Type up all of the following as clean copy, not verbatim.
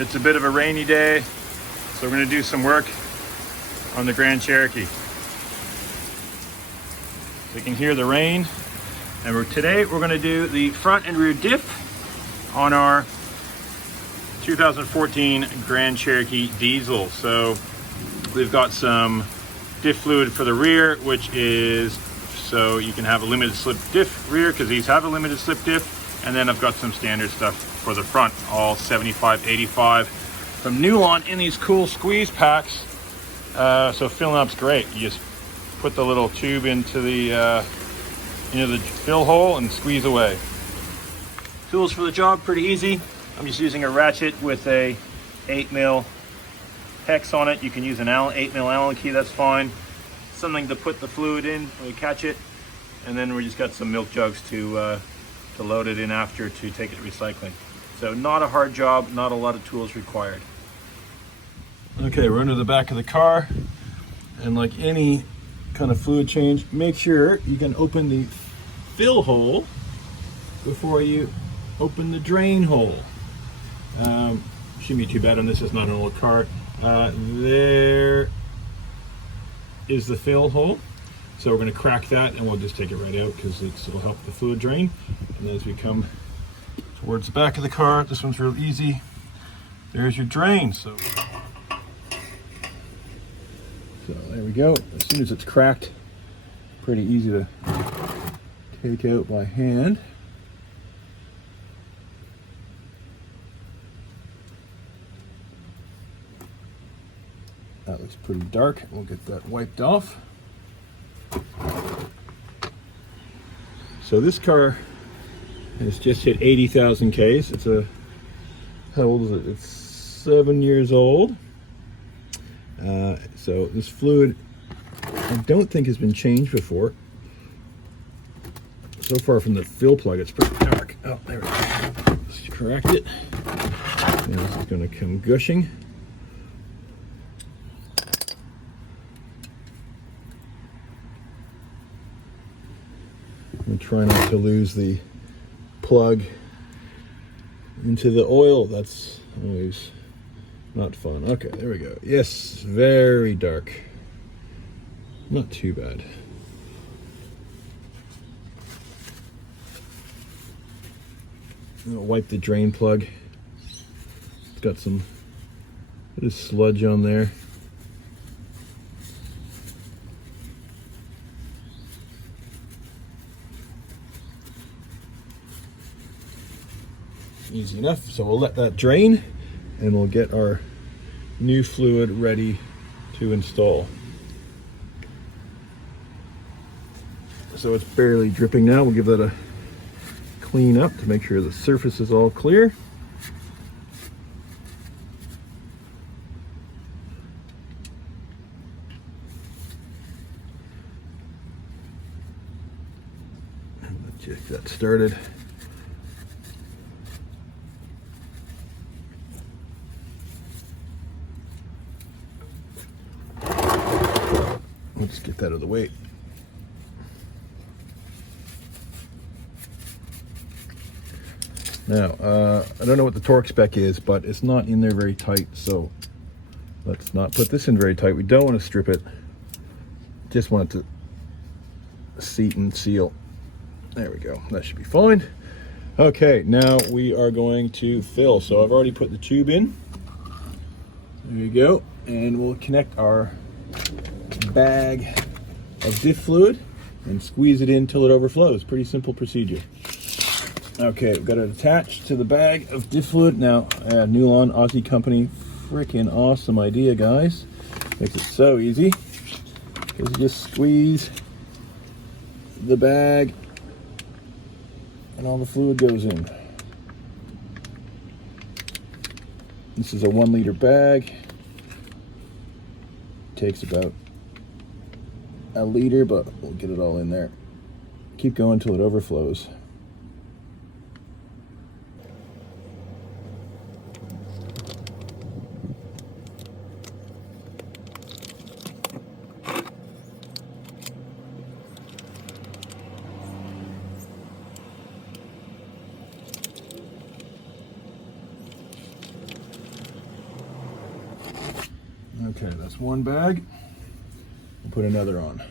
It's a bit of a rainy day, so we're going to do some work on the Grand Cherokee. So you can hear the rain. And today we're going to do the front and rear diff on our 2014 Grand Cherokee Diesel. So we've got some diff fluid for the rear, which is so you can have a limited slip diff rear, because these have a limited slip diff. And then I've got some standard stuff for the front, all 75/85 from Nulon in these cool squeeze packs. So filling up's great. You just put the little tube into the fill hole and squeeze away. Tools for the job, pretty easy. I'm just using a ratchet with a 8mm hex on it. You can use an 8mm Allen key, that's fine. Something to put the fluid in when you catch it. And then we just got some milk jugs to load it in after to take it to recycling. So not a hard job, not a lot of tools required. Okay, we're under the back of the car. And like any kind of fluid change, make sure you can open the fill hole before you open the drain hole. Shouldn't be too bad on this, it's not an old car. There is the fill hole. So we're going to crack that and we'll just take it right out because it'll help the fluid drain. And then as we come towards the back of the car, this one's real easy. There's your drain. So there we go. As soon as it's cracked, pretty easy to take out by hand. That looks pretty dark. We'll get that wiped off. So this car has just hit 80,000 Ks. It's how old is it? It's 7 years old. So this fluid, I don't think has been changed before. So far from the fill plug, it's pretty dark. Oh, there we go. Let's correct it. Now this is going to come gushing. And try not to lose the plug into the oil. That's always not fun. Okay, there we go. Yes, very dark. Not too bad. I'll wipe the drain plug. It's got some bit of sludge on there. Easy enough. So we'll let that drain and we'll get our new fluid ready to install. So it's barely dripping now. We'll give that a clean up to make sure the surface is all clear. Let's get that started. Let's get that out of the way. Now, I don't know what the torque spec is, but it's not in there very tight, so let's not put this in very tight. We don't want to strip it. Just want it to seat and seal. There we go. That should be fine. Okay, now we are going to fill. So I've already put the tube in. There you go. And we'll connect our bag of diff fluid and squeeze it in till it overflows. Pretty simple procedure. Okay, we've got it attached to the bag of diff fluid. Now, Nulon, Aussie company, freaking awesome idea, guys. Makes it so easy. Because you just squeeze the bag and all the fluid goes in. This is a 1 liter bag. Takes about a liter, but we'll get it all in there. Keep going till it overflows. Okay, that's one bag. We'll put another on.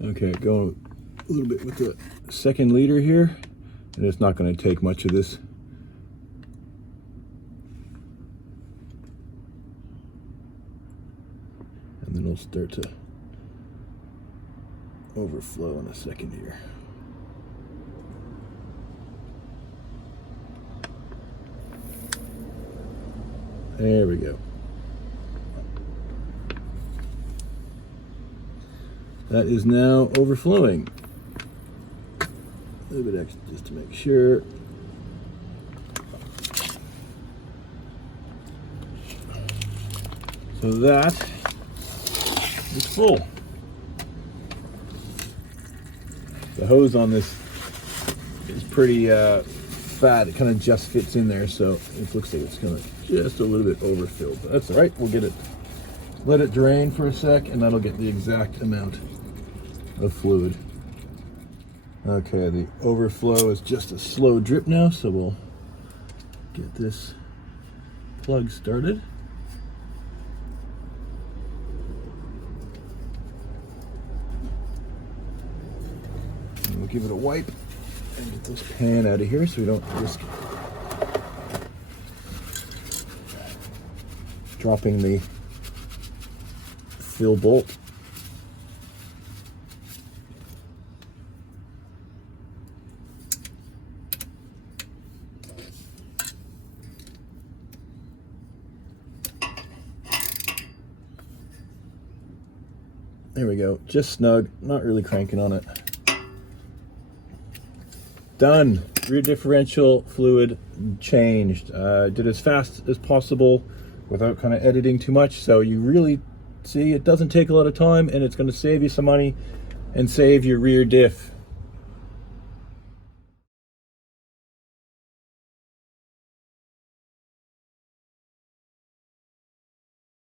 Okay, go a little bit with the second liter here, and it's not going to take much of this. And then it'll start to overflow in a second here. There we go. That is now overflowing. A little bit extra just to make sure. So that is full. The hose on this is pretty fat. It kind of just fits in there, so it looks like it's kind of just a little bit overfilled. But that's all right. We'll get it. Let it drain for a sec, and that'll get the exact amount of fluid. Okay, the overflow is just a slow drip now, so we'll get this plug started. And we'll give it a wipe and get this pan out of here so we don't risk dropping the fill bolt. There we go, just snug, not really cranking on it. Done. Rear differential fluid changed. Did as fast as possible without kind of editing too much, so you really see it doesn't take a lot of time, and it's going to save you some money and save your rear diff.